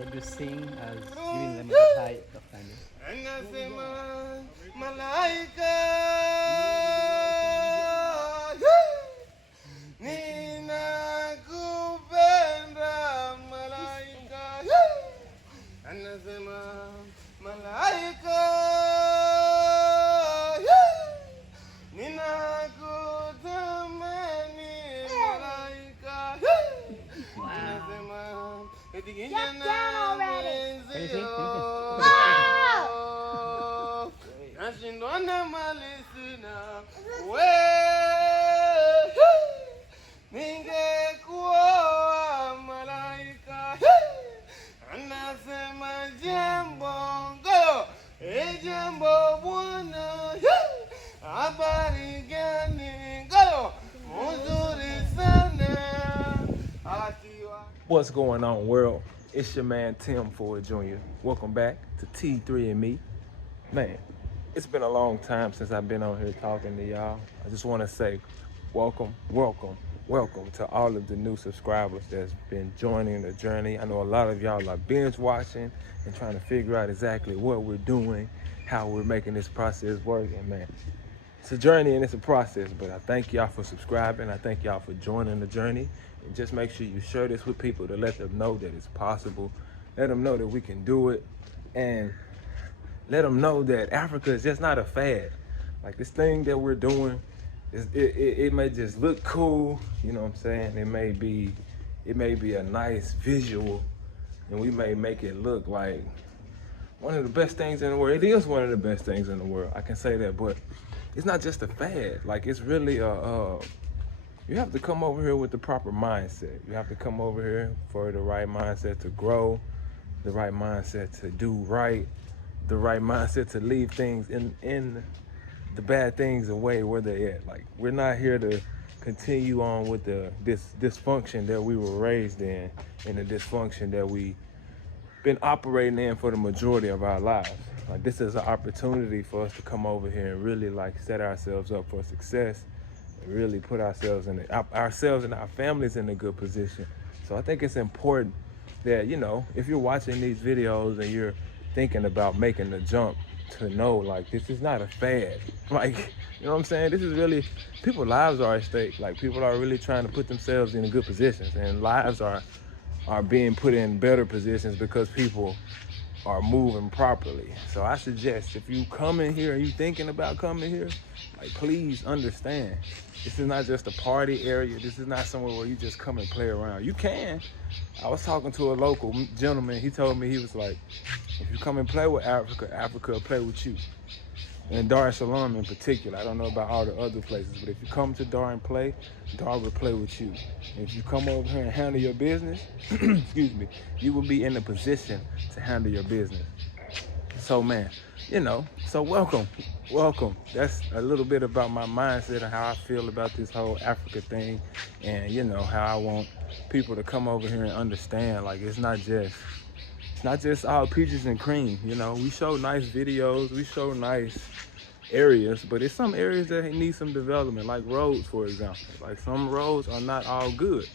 introducing as giving them a high of time. Anasema malaika ninakupenda malaika anasema malaika ninakutamani malaika anasema itikijana mwenzio nashindwana malisina we ningekuoa malaika anasema jambo ngolo jambo bwana habari gani ngolo mzuri sana akiwa. What's going on, world? It's your man Tim Ford Jr. Welcome back to T3 and Me. Man, it's been a long time since I've been on here talking to y'all. I just want to say welcome to all of the new subscribers that's been joining the journey. I know a lot of y'all are binge watching and trying to figure out exactly what we're doing, how we're making this process work. And man, it's a journey and it's a process, but I thank y'all for subscribing. I thank y'all for joining the journey. And just make sure you share this with people to let them know that it's possible. Let them know that we can do it. And let them know that Africa is just not a fad. Like this thing that we're doing, it may just look cool, you know what I'm saying? It may be a nice visual, and we may make it look like one of the best things in the world. It is one of the best things in the world, I can say that, but it's not just a fad. Like it's really you have to come over here with the proper mindset. You have to come over here for the right mindset to grow, the right mindset to do right, the right mindset to leave things in the bad things away where they're at. Like we're not here to continue on with this dysfunction that we were raised in and the dysfunction that we been operating in for the majority of our lives. Like this is an opportunity for us to come over here and really like set ourselves up for success and really put ourselves and our families in a good position. So I think it's important that, you know, if you're watching these videos and you're thinking about making the jump, to know like this is not a fad. Like, you know what I'm saying? This is really, people's lives are at stake. Like people are really trying to put themselves in good positions, and lives are being put in better positions because people are moving properly. So I suggest if you come in here and you thinking about coming here, like please understand, this is not just a party area. This is not somewhere where you just come and play around. You can. I was talking to a local gentleman. He told me, he was like, if you come and play with Africa, Africa will play with you. And Dar es Salaam in particular. I don't know about all the other places, but if you come to Dar and play, Dar will play with you. And if you come over here and handle your business, excuse me, you will be in a position to handle your business. So man, you know, so welcome. That's a little bit about my mindset and how I feel about this whole Africa thing, and you know how I want people to come over here and understand like it's not just all peaches and cream. You know, we show nice videos, we show nice areas, but it's some areas that need some development, like roads, for example. Like some roads are not all good.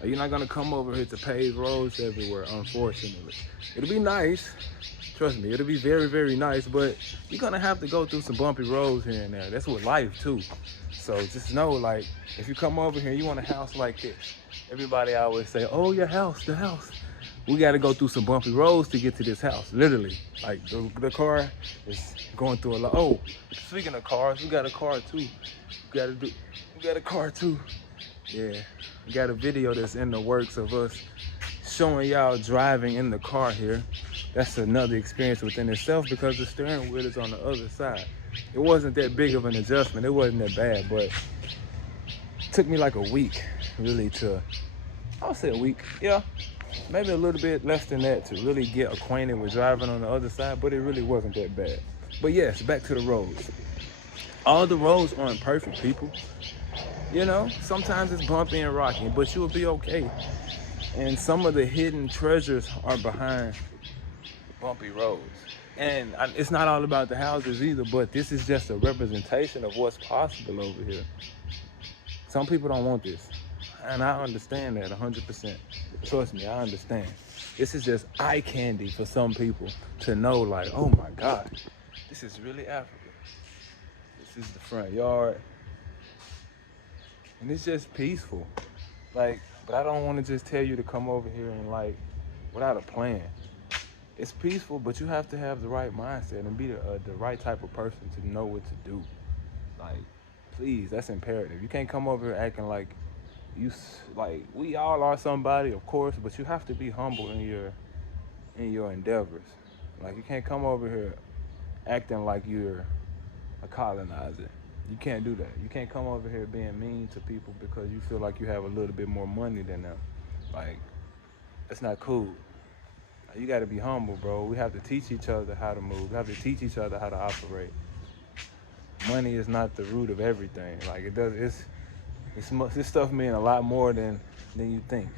Like, you're not gonna come over here to pave roads everywhere, unfortunately. It'll be nice, trust me, it'll be very, very nice, but you're gonna have to go through some bumpy roads here and there. That's with life too. So just know, like, if you come over here, you want a house like this. Everybody always say, oh, the house. We got to go through some bumpy roads to get to this house, literally. Like the car is going through a lot. Oh, speaking of cars, we got a car too. We got a car too. Yeah, we got a video that's in the works of us showing y'all driving in the car here. That's another experience within itself because the steering wheel is on the other side. It wasn't that big of an adjustment. It wasn't that bad, but it took me like a week really I would say a week, yeah. Maybe a little bit less than that to really get acquainted with driving on the other side, but it really wasn't that bad. But yes, back to the roads. All the roads aren't perfect, people. You know, sometimes it's bumpy and rocky, but you'll be okay. And some of the hidden treasures are behind bumpy roads. And it's not all about the houses either, but this is just a representation of what's possible over here. Some people don't want this. And I understand that 100%. Trust me, I understand. This is just eye candy for some people to know, like, oh my God, this is really Africa. This is the front yard. And it's just peaceful. Like, but I don't want to just tell you to come over here and like, without a plan. It's peaceful, but you have to have the right mindset and be the right type of person to know what to do. Like, please, that's imperative. You can't come over here acting like like we all are somebody, of course, but you have to be humble in your endeavors. Like, you can't come over here acting like you're a colonizer. You can't do that. You can't come over here being mean to people because you feel like you have a little bit more money than them. Like, that's not cool. You got to be humble, bro. We have to teach each other how to move. We have to teach each other how to operate. Money is not the root of everything. Like, it does. This stuff mean a lot more than you think.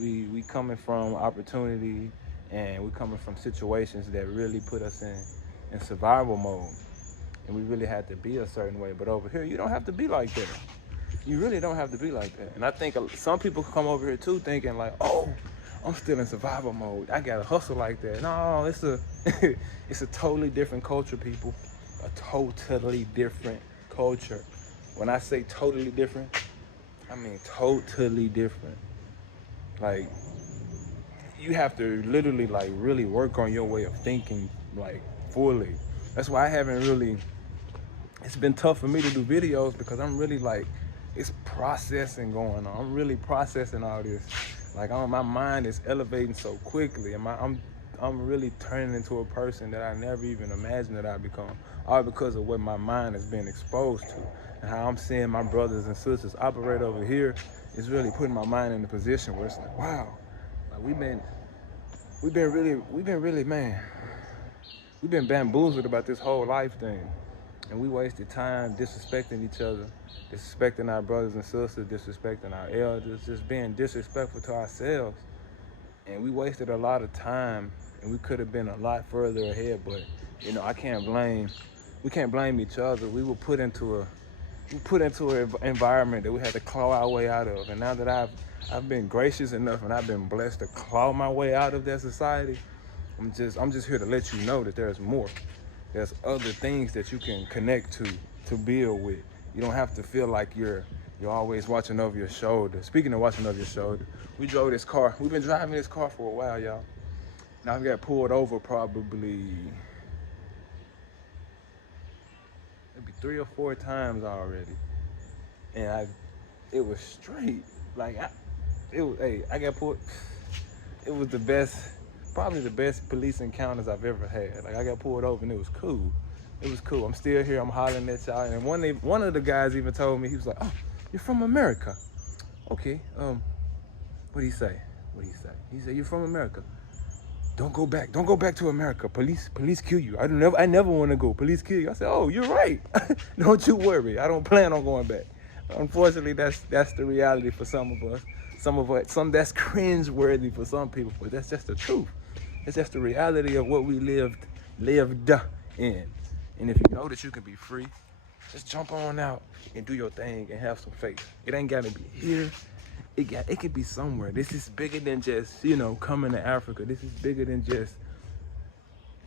We coming from opportunity, and we coming from situations that really put us in survival mode, and we really had to be a certain way. But over here, you don't have to be like that. You really don't have to be like that. And I think some people come over here too thinking like, oh, I'm still in survival mode. I gotta hustle like that. No, it's a totally different culture, people. A totally different culture. When I say totally different, I mean totally different. Like, you have to literally like really work on your way of thinking like fully. That's why I haven't really, it's been tough for me to do videos because I'm really like, it's processing going on. I'm really processing all this. Like, my mind is elevating so quickly, and I'm really turning into a person that I never even imagined that I'd become, all because of what my mind has been exposed to, and how I'm seeing my brothers and sisters operate over here is really putting my mind in a position where it's like, wow, like we've been really, man, we've been bamboozled about this whole life thing, and we wasted time disrespecting each other, disrespecting our brothers and sisters, disrespecting our elders, just being disrespectful to ourselves. And we wasted a lot of time, and we could have been a lot further ahead, but we can't blame each other. We were put into an environment that we had to claw our way out of. And now that I've been gracious enough and I've been blessed to claw my way out of that society, I'm just here to let you know that there's more. There's other things that you can connect to build with. You don't have to feel like you're always watching over your shoulder. Speaking of watching over your shoulder, we drove this car. We've been driving this car for a while, y'all. Now I've got pulled over probably maybe 3 or 4 times already, and it was straight. Like, I got pulled. It was probably the best police encounters I've ever had. Like, I got pulled over and it was cool. It was cool. I'm still here. I'm hollering at y'all. And one of the guys even told me, he was like, "Oh, you're from America." Okay. What'd he say? He said, "You're from America. Don't go back. Don't go back to America. Police kill you. I never want to go. Police kill you." I said, "Oh, you're right. Don't you worry. I don't plan on going back." Unfortunately, that's the reality for some of us. Some that's cringe-worthy for some people, but that's just the truth. It's just the reality of what we lived in. And if you know that you can be free, just jump on out and do your thing and have some faith. It ain't gotta be here. It could be somewhere. This is bigger than just, coming to Africa. This is bigger than just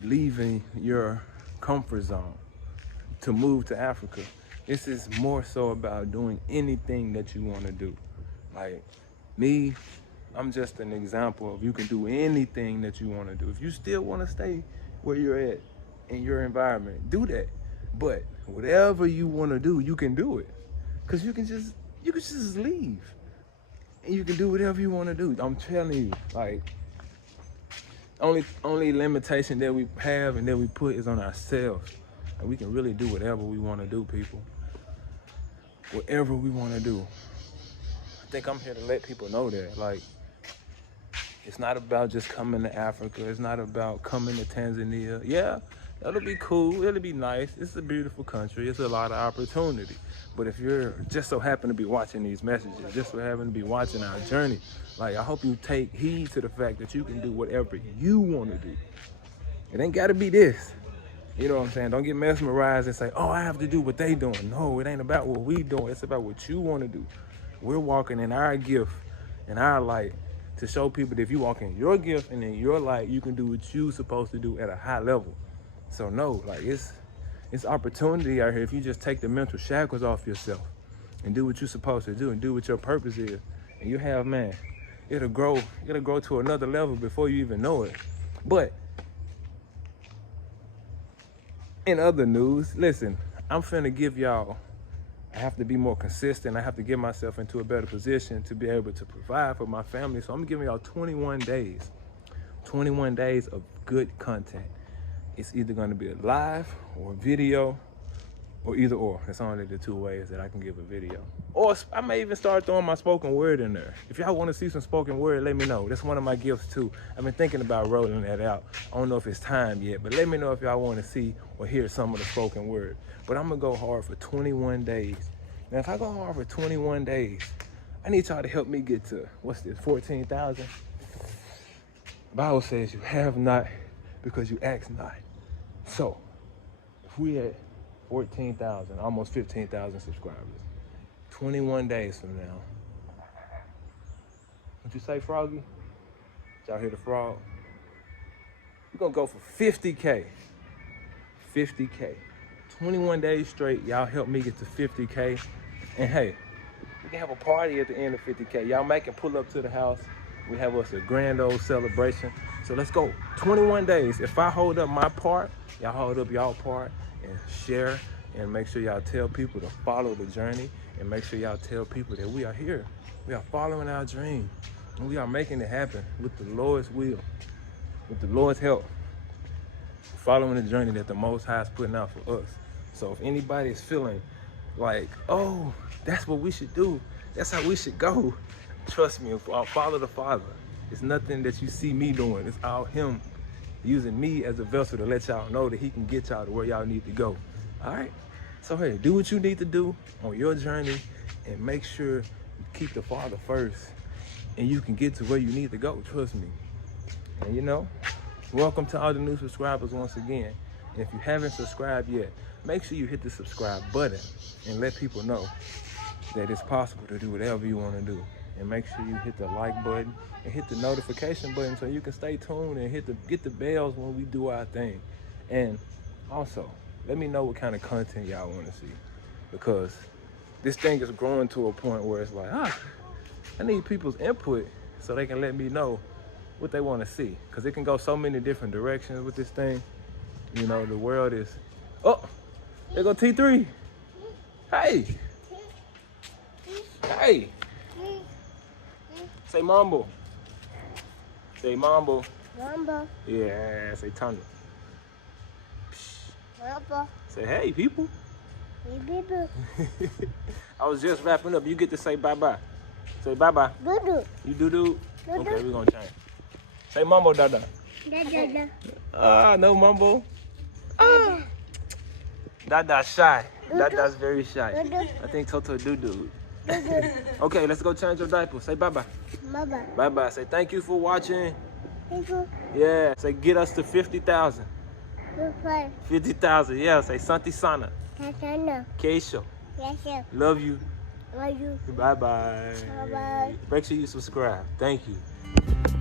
leaving your comfort zone to move to Africa. This is more so about doing anything that you want to do. Like me, I'm just an example of you can do anything that you want to do. If you still want to stay where you're at in your environment, do that. But whatever you want to do, you can do it. Because you can just leave. And you can do whatever you want to do. I'm telling you, like, only limitation that we have and that we put is on ourselves. And we can really do whatever we want to do, people. Whatever we want to do. I think I'm here to let people know that, like, it's not about just coming to Africa. It's not about coming to Tanzania. Yeah, that'll be cool. It'll be nice. It's a beautiful country. It's a lot of opportunity. But if you're just so happen to be watching these messages, just so happen to be watching our journey, like, I hope you take heed to the fact that you can do whatever you want to do. It ain't got to be this. You know what I'm saying? Don't get mesmerized and say, "Oh, I have to do what they doing." No, it ain't about what we doing. It's about what you want to do. We're walking in our gift and our light to show people that if you walk in your gift and in your light, you can do what you're supposed to do at a high level. So no, like it's opportunity out here if you just take the mental shackles off yourself and do what you're supposed to do and do what your purpose is. And you have, man, it'll grow to another level before you even know it. But in other news, listen, I'm finna give y'all, I have to be more consistent. I have to get myself into a better position to be able to provide for my family. So I'm giving y'all 21 days of good content. It's either gonna be a live or a video or either or. That's only the two ways that I can give a video. Or I may even start throwing my spoken word in there. If y'all wanna see some spoken word, let me know. That's one of my gifts too. I've been thinking about rolling that out. I don't know if it's time yet, but let me know if y'all wanna see or hear some of the spoken word. But I'm gonna go hard for 21 days. Now, if I go hard for 21 days, I need y'all to help me get to, what's this, 14,000? The Bible says you have not because you ask not. So, if we at 14,000, almost 15,000 subscribers, 21 days from now, what'd you say, Froggy? Did y'all hear the frog? We're gonna go for 50K. 50K. 21 days straight, y'all help me get to 50K. And hey, we can have a party at the end of 50K. Y'all make it pull up to the house. We have us a grand old celebration. So let's go 21 days. If I hold up my part, y'all hold up y'all part and share and make sure y'all tell people to follow the journey and make sure y'all tell people that we are here. We are following our dream and we are making it happen with the Lord's will, with the Lord's help, following the journey that the Most High is putting out for us. So if anybody is feeling like, oh, that's what we should do, that's how we should go, trust me, I'll follow the Father. It's nothing that you see me doing. It's all Him using me as a vessel to let y'all know that He can get y'all to where y'all need to go. All right? So hey, do what you need to do on your journey and make sure you keep the Father first and you can get to where you need to go, trust me. And you know, welcome to all the new subscribers once again. And if you haven't subscribed yet, make sure you hit the subscribe button and let people know that it's possible to do whatever you want to do. And make sure you hit the like button and hit the notification button so you can stay tuned and get the bells when we do our thing. And also, let me know what kind of content y'all want to see, because this thing is growing to a point where it's like, I need people's input so they can let me know what they want to see, because it can go so many different directions with this thing. You know, the world is, oh, there go T3. Hey. Hey. Say mambo. Say mambo. Mambo. Yeah, say Tana. Mambo. Say hey, people. Hey, people. I was just wrapping up. You get to say bye-bye. Say bye-bye. Doo-doo. You do? Doo-doo. Okay, we're gonna change. Say mambo, dada. Da-da-da. Ah, no mambo. Ah. Dada's shy. Dada's very shy. Doo-doo. I think Toto doo-doo. Doo-doo. Okay, let's go change your diaper. Say bye-bye. Bye-bye. Bye-bye. Say thank you for watching. Thank you. Yeah. Say get us to 50,000. Goodbye. 50,000. Yeah. Say Santi Sana. Tatana. Keisha. Yes, sir. Love you. Love you. Bye-bye. Bye-bye. Make sure you subscribe. Thank you.